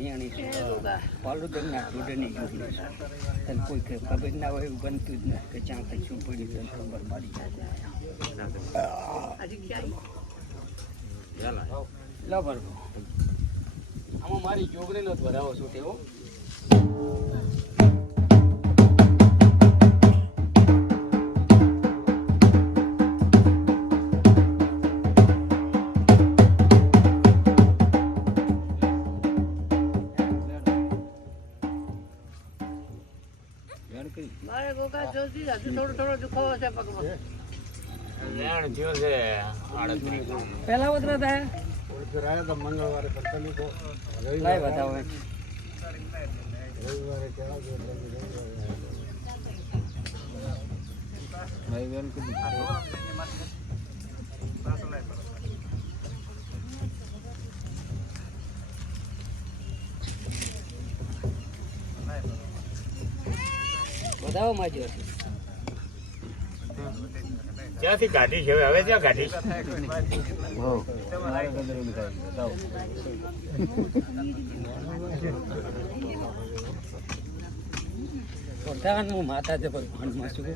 રિયાણી પાલુદરના રોડની જોગણી તને કોઈ ખબર ના હોય એવું બનતું જ નથી કે જ્યાં કંઈ શું પડ્યું તને ખબર પડી જાય. લો બરોબર આમાં મારી જોગણીનો જ વધાવો શું તેવો મારે ગોગા જોતી હજુ થોડો દુખાવો છે પગમાં. લેણ થયો છે 38. પહેલા વતરા થાય આવ્યા હતા મંગળવારે પણ તમે તો લાઈ બતાવો રવિવારે કેવા છે બતાવો માજો ક્યાંથી ગાડી છે હવે ક્યાં ગાડી હું માતા જબર ભણમાં છું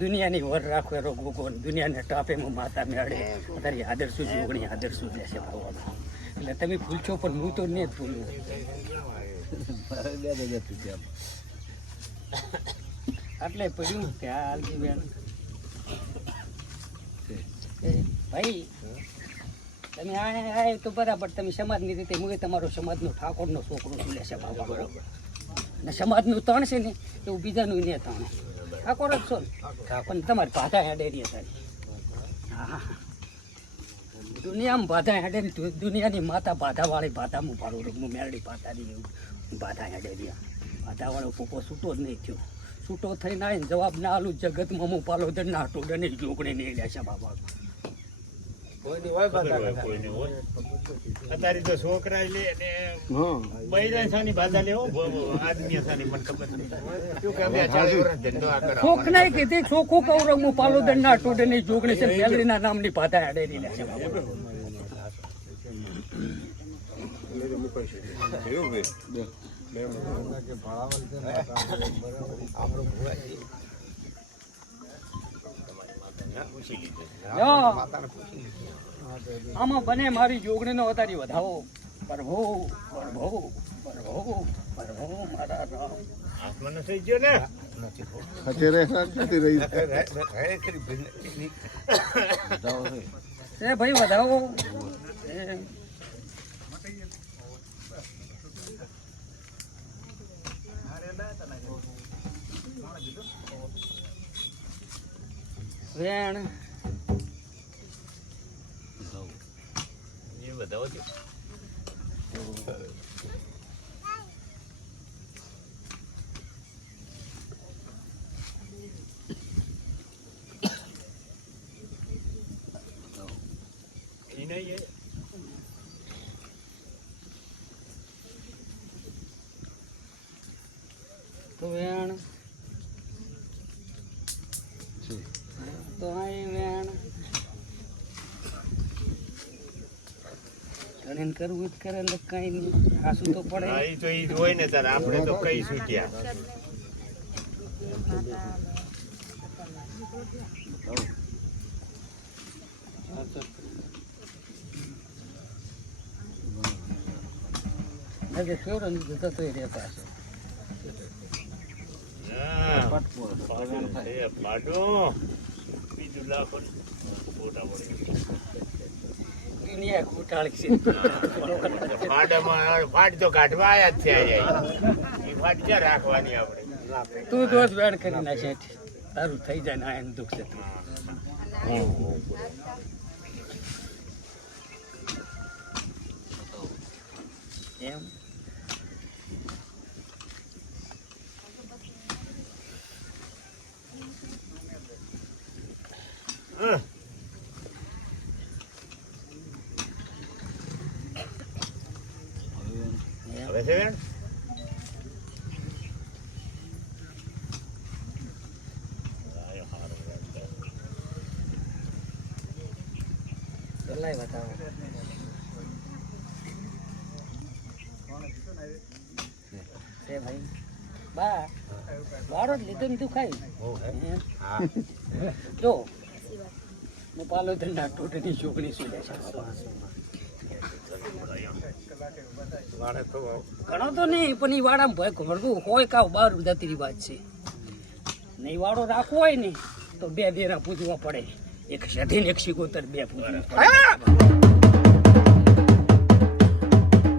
દુનિયાની વર રાખો એરો ગોગો દુનિયાને ટાપે હું માતા મેળે તારી આદર્શું જોગણી આદર્શું લેશે ભગવાન એટલે તમે ભૂલશો પણ હું તો નહીં જ ભૂલું એટલે પડ્યું કે આ હાલજી બેન ભાઈ તમે આ તો બરાબર તમે સમાજની રીતે હું તમારો સમાજનો ઠાકોરનો છોકરો શું લેશે બાબા બરાબર ને સમાજનું તણ છે ને એવું બીજાનું ને તણ ઠાકોર જ છો ને પણ તમારી બાધા હેડેરી થાય હા દુનિયામાં બાધા હેડેરી દુનિયાની માતા બાધાવાળી બાધા હું પાડું હું મેરડી બાધાની બાધા હેડેરી બાધાવાળો પોકો છૂટો જ નહીં થયો છૂટો થઈને આવીને જવાબ ના આલું જગતમાં હું પાલોદર ના ટોડની જોગણી નહીં લેશે બાબા અત્યારે તો છોકરા લે ને બૈરા સાની બાધા લેવો આદમી સાની મને ખબર નથી કે અમે 40 વર્ષ ધંધો આ કરાવ છોક નહીં કીધી છોકું કૌરવ હું પાલોદર ના ટોડની જોગણી છે મેલડીના નામની બાધા હેડેરી લેશે બાબા આમાં બને મારી જોગણીનો અતારી વધાવો પ્રભુ પ્રભુ પ્રભુ પ્રભુ મારા રામ આત્મા થઈ ગયો ને એ ભાઈ વધાવો વેણ એ બતાવો છો એ નહીં તો વેણ તો અહીં વેણ કરીને કરવું જ કરે એટલે કઈ નહીં હાસું તો પડે એ તો ઈ હોય ને તારે આપણે તો કઈ છૂટ્યા કેવડો જતો રહેતા હશે બીજું લાખો ફોટા પડી દુનિયા ઘોટાળી છે ફાટ તો કાઢવા આયા જ છે એ ફાટ ક્યાં રાખવાની આપણે તું રોજ વેણ કરી નાખે તારું થઈ જાય ના એનું દુઃખ છે એમ હવે છે બેન પેલા બતાવો બા વાળો જ લીધો ને તું ખાઈ હા જો હું પાલોદર ના ટોટની છોકરી શું લેશે વાળે તો ઘણો તો નહીં પણ એ વાળામાં ભય ઘરતું હોય કાવ બાર જતી વાત છે નહીં વાળો રાખવો હોય ને તો બે દેરા પૂજવા પડે એક સધી ને એક સિકોતર બે પૂજવા પડે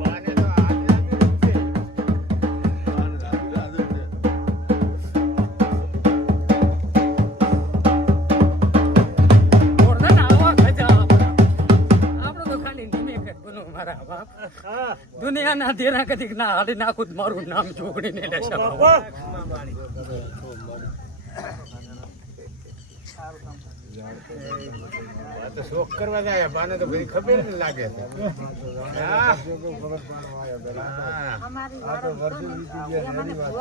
બાને તો હાથ લાગ્યું છે ઓળખા ને આવા ખજા આપણો તો ખાલી નિમે કર બનો મારા બાપ દુનિયાના દેરા કદીક ના હાડી નાખું તો મારું નામ ચોકડી ને લેશે બાપા આ તો શોખ કરવા જાય બાને તો બધી ખબર ન લાગે છે હા અમારી આ તો વર્ષો વીતી ગયા એની વાત છે.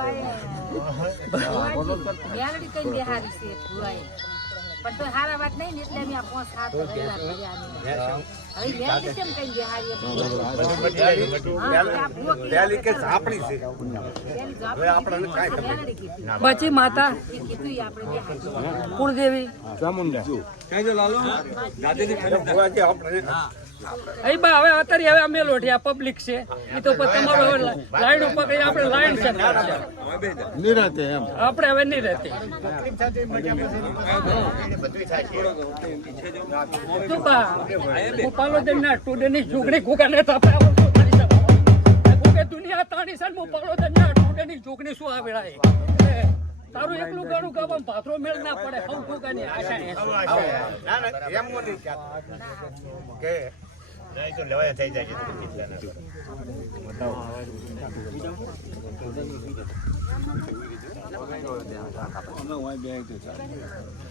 મેલડી કઈ બેહારી છે ભુવાએ. પણ તો હારા વાત નહીં ને એટલે અમે આ 5-7 રવિવાર કર્યા અમે. હવે મેલડી કેમ કઈ બેહારી હતી? હા, આ ભુવો પહેલી કે આપણી છે પેલી જો હવે આપણને કાંઈ ખબર મેલડી કીધી. બચી માતા એ કીધું ઈ આપણે બેહારી. કુળદેવી ભુવાજી આપણે અહીં બા હવે અત્યારે હવે અમે લોઠ્યા પબ્લિક છે એ તો પછી તમારો હવે લાઈન ઉપર કઈ આપણે લાઈન છે નિરાતે એમ આપણે હવે નહીં રહેતી તકલીફ થતી મજા મસ્તી બધું થાય છે તું બા હું પાલોદર ના ટુડેની જોગણી ગુગાને તાપે ગુગે દુનિયા તાણી છે હું પાલોદર ના ટુડેની જોગણી શું આવેલા તારું એકલું ગાડું ગાવામાં પાથરો મેળ ના પડે હવ ગુગાની આશા ના ના એમ નથી કે નહીં તો લેવાય થઈ જાય છે તો ચિંતા ના કરો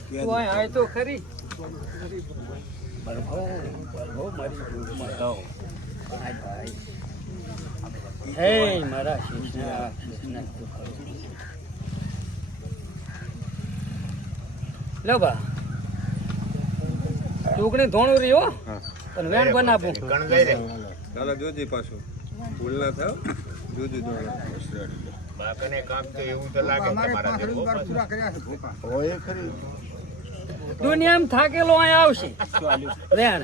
તું આય તો ખરી હે મારા લો બા ચોકડી ધોણું રહ્યો પણ વેણ બનાવું કણ ગઈ રે ચાલો જોજે પાછું ભૂલ ના થાવ જોજે બાપાને કામ તો એવું તો લાગે તમારા જેવું હોય ખરી દુનિયામાં થાકેલો અહીંયા આવશે વેણ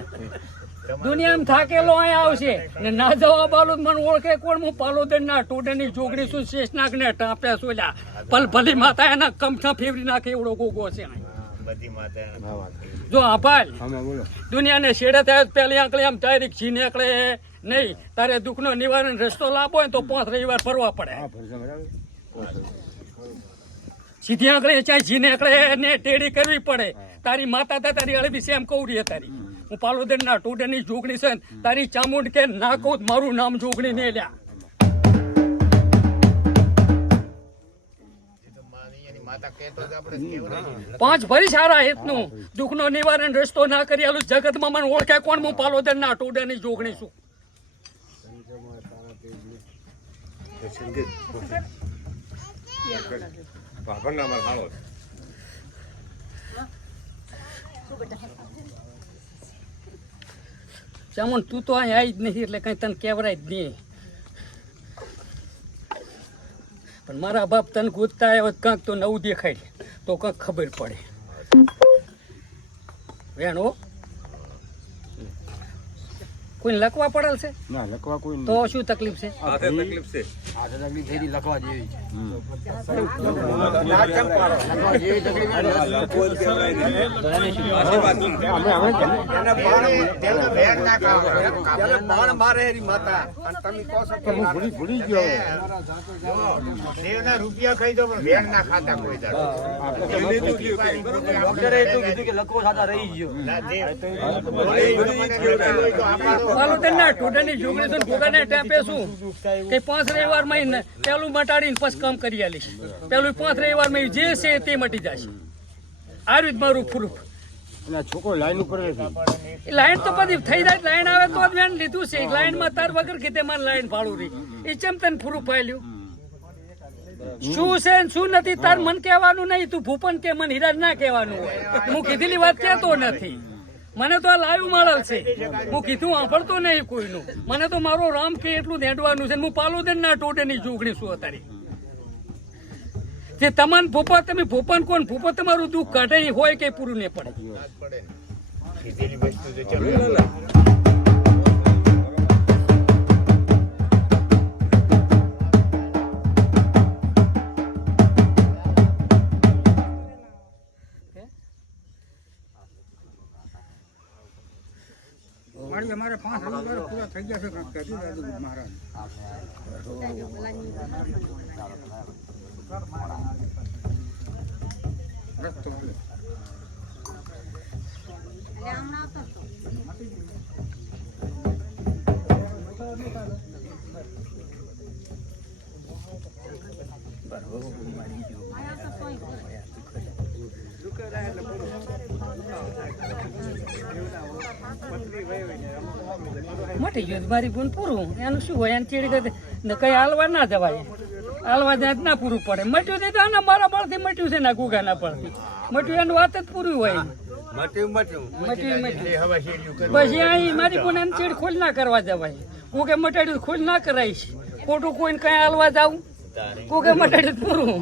દુનિયામાં થાકેલો અહીંયા આવશે ને ના જવાબ આલું મને ઓળખે કોણ હું પાલોદર ના ટોડેની જોગણી શું શેષનાગ ને ટાંપ્યા સોલ્યા પલ ભલી માતા એના કમઠા ફેવરી નાખે એવડો ગોગો છે બધી માતા જો આભાર આમાં બોલો દુનિયાને છેડે થાય પેલી આંકડે આમ તારીખ છી નીકળે નહીં તારે દુઃખનો નિવારણ રસ્તો લાવવો હોય તો 5 રવિવાર ફરવા પડે સીધી આંકડે ચાહે જી નીકળે ને ટેડી કરવી પડે તારી માતા તારી અળવી છે એમ કહું રહી તારી હું પાલોદર ના ટોડરની જોગણી છે તારી ચામુંડ કે ના કહું મારું નામ જોગણી ને લ્યા માતા કહેતો તો આપણે કેવું નહીં 5 ભરી સારા હેતનું દુઃખનો નિવારણ રસ્તો ના કરી આલું જગતમાં મને ઓળખે કોણ હું પાલોદર ના ટોડરની જોગણી છું ભાભરના માર ખાવો ચામુંડ તું તો અહીં આવી જ નહીં એટલે કઈ તને કેવરાય જ નહીં પણ મારા બાપ તને ગોતતા આવ્યો કંઈક તો નવું દેખાય તો કંઈક ખબર પડે વેણો કોઈ લખવા પડેલ છે ના લખવા કોઈ તો શું તકલીફ છે આ તકલીફ છે આ તકલીફ થઈ લખવા જેવી ભૂલી ગયો દેવના રૂપિયા ખાઈ દો પણ વેણ ના ખાતા કોઈ દાડો ના, દેવ. પાલોદરના ટોડાની જોગણી છે ને ભોગાને ટેપે શું કે 5 રવિવાર માં પેલું મટાડીને પછી કામ કરી આલીશ પેલું 5 રવિવાર માં જે છે તે મટી જશે આ રીત મારું પ્રૂફ છોકરો લાઈન ઉપર લાઈન તો પછી થઈ જાય લાઈન આવે તો જ મેં લીધું છે લાઈન માં તાર વગર કીધે મારે લાઈન ફાળું રહી એ ચમ તને પ્રૂફ આલ્યું શું છે ને શું નથી તાર મન કહેવાનું નહીં તું ભૂપન કે મન હિરાજ ના કહેવાનું હોય હું કીધેલી વાત કહેતો નથી મને તો આ લાઈવ મળેલ છે હું કીધું સાંભળતો નહીં કોઈનું મને તો મારો રામ કે એટલું નેડવાનું છે હું પાલોદર ના ટોડેની જોગણી છું અત્યારે તે તમાન ભોપા તમે ભોપાન કોણ ભોપા તમારું દુઃખ કાઢે ઈ હોય કે પૂરું નહીં પડે કીધેલી વસ્તુ તો ચલો અમારે 5 રવિવાર પૂરા થઈ ગયા છે કાંક કહેતું દાદુ મહારાજ રસ્તો હાલે. મટી ગયું મારી ગુણ પૂરું એનું શું હોય એને ચીડી ને કઈ હાલવા ના જવાય હાલવા જાય ના પૂરું પડે મટ્યું તે તો આના મારા બળથી મટ્યું છે ના ગુગાના પડથી મટ્યું એનું વાત જ પૂરું હોય મટ્યું પછી અહીં મારી ગુણ એને ચીડ ખોલ ના કરવા જવાય હું કે મટાડ્યું ખોલ ના કરાઈશ ખોટું કોઈને કઈ હાલવા જાવું હું કે મટાડ્યું પૂરું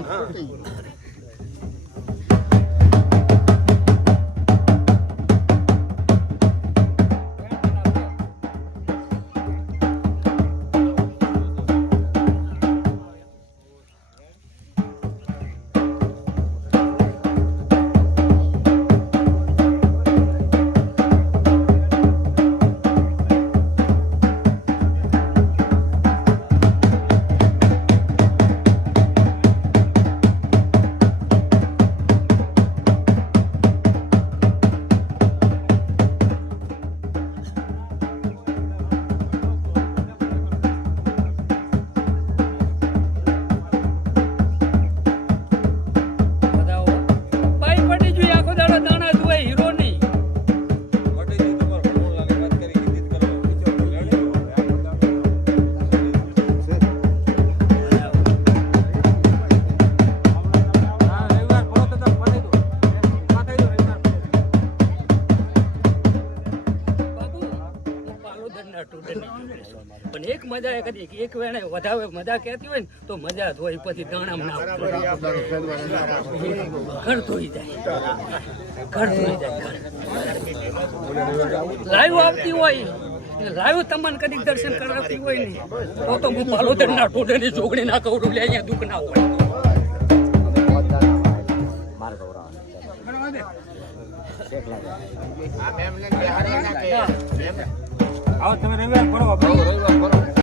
પણ એક મજા કદી એક વેણે વધારે મજા કહેતી હોય ને તો મજા જ હોય પછી દાણામ ના ઘર ધોઈ જાય લાઈવ આવતી હોય લાઈવ તમને કદી દર્શન કરાવતી હોય ને તો હું પાલોદર ના ટોડે ની જોગણી ના કવડું લે અહીંયા દુઃખ ના હોય આવો તમે રવિવાર ભરો